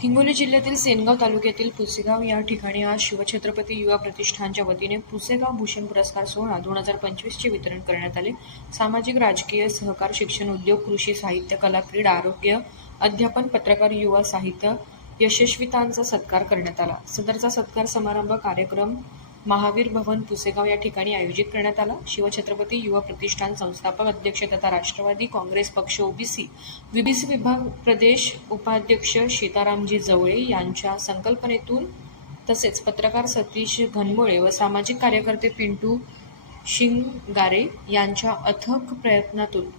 हिंगोली जिल्ह्यातील सेनगाव तालुक्यातील पुसेगाव या ठिकाणी आज शिवछत्रपती युवा प्रतिष्ठानच्या वतीने पुसेगाव भूषण पुरस्कार सोहळा दोन हजार पंचवीसचे वितरण करण्यात आले. सामाजिक राजकीय सहकार शिक्षण उद्योग कृषी साहित्य कला क्रीडा आरोग्य अध्यापन पत्रकार युवा साहित्य यशस्वितांचा सत्कार करण्यात आला. सदरचा सत्कार समारंभ कार्यक्रम महावीर भवन पुसेगाव या ठिकाणी आयोजित करण्यात आला. शिवछत्रपती युवा प्रतिष्ठान संस्थापक अध्यक्ष तथा राष्ट्रवादी काँग्रेस पक्ष ओबीसी बीबीसी विभाग प्रदेश उपाध्यक्ष सीतारामजी जवळे यांच्या संकल्पनेतून तसेच पत्रकार सतीश घनमुळे व सामाजिक कार्यकर्ते पिंटू शिंगारे यांच्या अथक प्रयत्नातून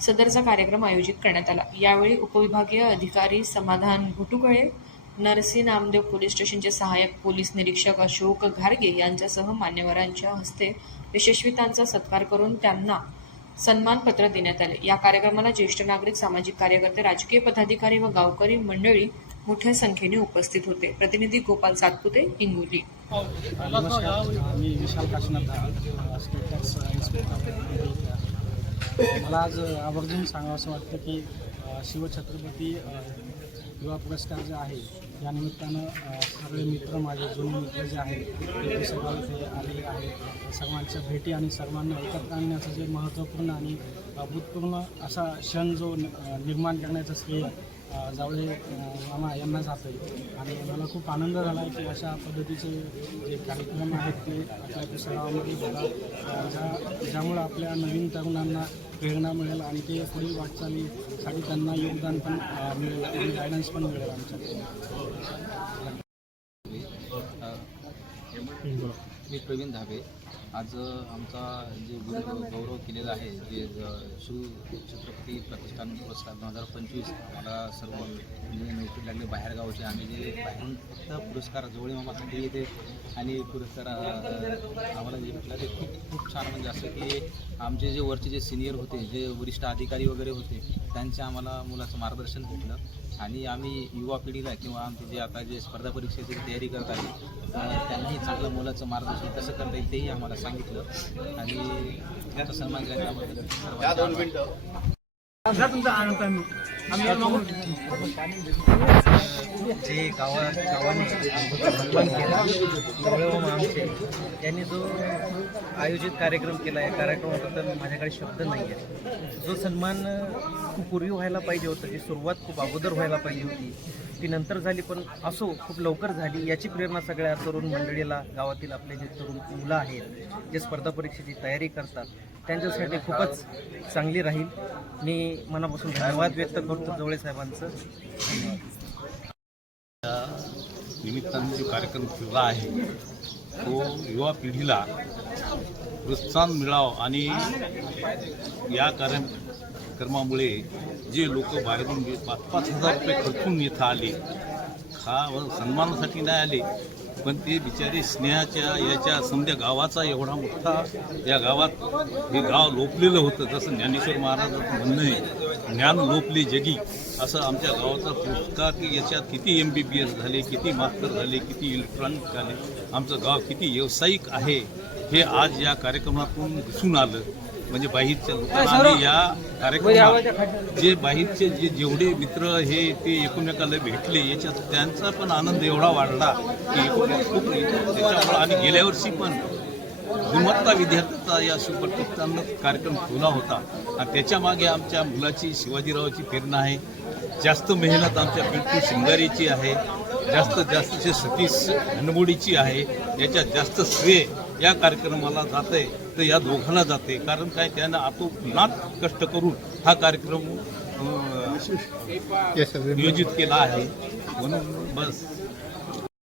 सदरचा कार्यक्रम आयोजित करण्यात आला. यावेळी उपविभागीय अधिकारी समाधान घुटुकळे नरसी नामदेव पोलीस स्टेशनचे सहाय्यक पोलीस निरीक्षक अशोक घारगे यांच्यासह मान्यवरांच्या हस्ते यशस्वितांचा सत्कार करून त्यांना सन्मानपत्र देण्यात आले. या कार्यक्रमाला ज्येष्ठ नागरिक सामाजिक कार्यकर्ते राजकीय पदाधिकारी व गावकरी मंडळी मोठ्या संख्येने उपस्थित होते. प्रतिनिधी गोपाल सातपुते हिंगोली. नमस्कार. मी विशाल मला आज आवर्जून सांगावं असं वाटतं की शिवछत्रपती युवा पुरस्कार जे आहे या निमित्तानं सगळे मित्र माझे जुने मित्र जे आहेत ते सगळे इथे आलेले आहेत. सर्वांच्या भेटी आणि सर्वांना एकत्र आणण्याचं जे महत्त्वपूर्ण आणि अभूतपूर्ण असा क्षण जो निर्माण करण्याचं श्रेय जावळे मामा यांना जातं आणि मला खूप आनंद झाला आहे की अशा पद्धतीचे जे कार्यक्रम आहेत ते आपल्या पुस्तकामध्ये ज्या ज्यामुळं आपल्या नवीन तरुणांना प्रेरणा मिळेल आणि ते पुढील वाटचालीसाठी त्यांना योगदान पण मिळेल आणि गायडन्स पण मिळेल आमच्या मी प्रवीण धाबे आज आमचा जे गुरु गौरव केलेला आहे जे शिव छत्रपती प्रतिष्ठान पुरस्कार दोन हजार पंचवीस मला सर्व म्हणजे लागले बाहेरगावचे. आम्ही जे बाहेरून फक्त पुरस्कार जवळ मामासाठी येते आणि पुरस्कार आम्हाला जे भेटला ते खूप खूप छान म्हणजे असं की आमचे जे वरचे जे सिनियर होते जे वरिष्ठ अधिकारी वगैरे होते त्यांचे आम्हाला मुलाचं मार्गदर्शन भेटलं. आणि आम्ही युवा पिढीला किंवा आमचे जे आता जे स्पर्धा परीक्षेची तयारी करत आहे अ, त्यांनाही चांगलं मुलाचं मार्गदर्शन कसं करता येईल तेही आम्हाला सांगितलं. आणि त्याचा सन्मान केला त्याबद्दल सर्वांचा आभार. जे गावा गावाने सन्मान केला जवळव आमचे त्यांनी जो आयोजित कार्यक्रम केला आहे कार्यक्रमाबद्दल माझ्याकडे शब्द नाही आहे जो सन्मान खूप पूर्वी व्हायला पाहिजे होतं जी सुरुवात खूप अगोदर व्हायला पाहिजे होती ती नंतर झाली पण असो खूप लवकर झाली याची प्रेरणा सगळ्या तरुण मंडळीला गावातील आपले जे तरुण मुलं आहेत जे स्पर्धा परीक्षेची तयारी करतात त्यांच्यासाठी खूपच चांगली राहील. मी मनापासून धन्यवाद व्यक्त करतो जवळे साहेबांचं. निमित्ताने जो कार्यक्रम ठेवला आहे तो युवा पिढीला प्रोत्साहन मिळावं आणि या कार्यक्रमामुळे जे लोक बाहेरून पाच पाच हजार रुपये खर्चून इथं आले हा सन्मानासाठी नाही आले पण ते बिचारी स्नेहाच्या याच्या समजा गावाचा एवढा मोठा या गावात हे गाव लोपलेलं होतं जसं ज्ञानेश्वर महाराजाचं म्हणणं आहे ज्ञान लोपले जगी असं आमच्या गावाचा पुरस्कार की याच्यात किती एम बी बी एस झाले किती मास्टर झाले किती इलेक्ट्रॉनिक झाले आमचं गाव किती व्यावसायिक आहे हे आज या कार्यक्रमातून दिसून आलं. म्हणजे बाहेरच्या लोकांना आणि या कार्यक्रमात जे बाहेरचे जे जेवढे मित्र हे ते एकमेकाला भेटले याच्यात त्यांचा पण आनंद एवढा वाढला की खूप त्याच्यामुळं आणि गेल्या वर्षी पण गुणवत्ता विद्यार्थ्याचा या सुप्रतिष्ठानं कार्यक्रम ठेवला होता. आणि त्याच्यामागे आमच्या मुलाची शिवाजीरावाची प्रेरणा आहे. जास्त मेहनत आमच्या पिंटू शिंगारीची आहे. जास्त जास्तीचे सतीश हनबोडीची आहे. याच्यात जास्त श्रेय या कार्यक्रमाला जाते तर या दोघांना जाते. कारण काय त्यांना आतोनात कष्ट करून हा कार्यक्रम नियोजित केला आहे. म्हणून बस.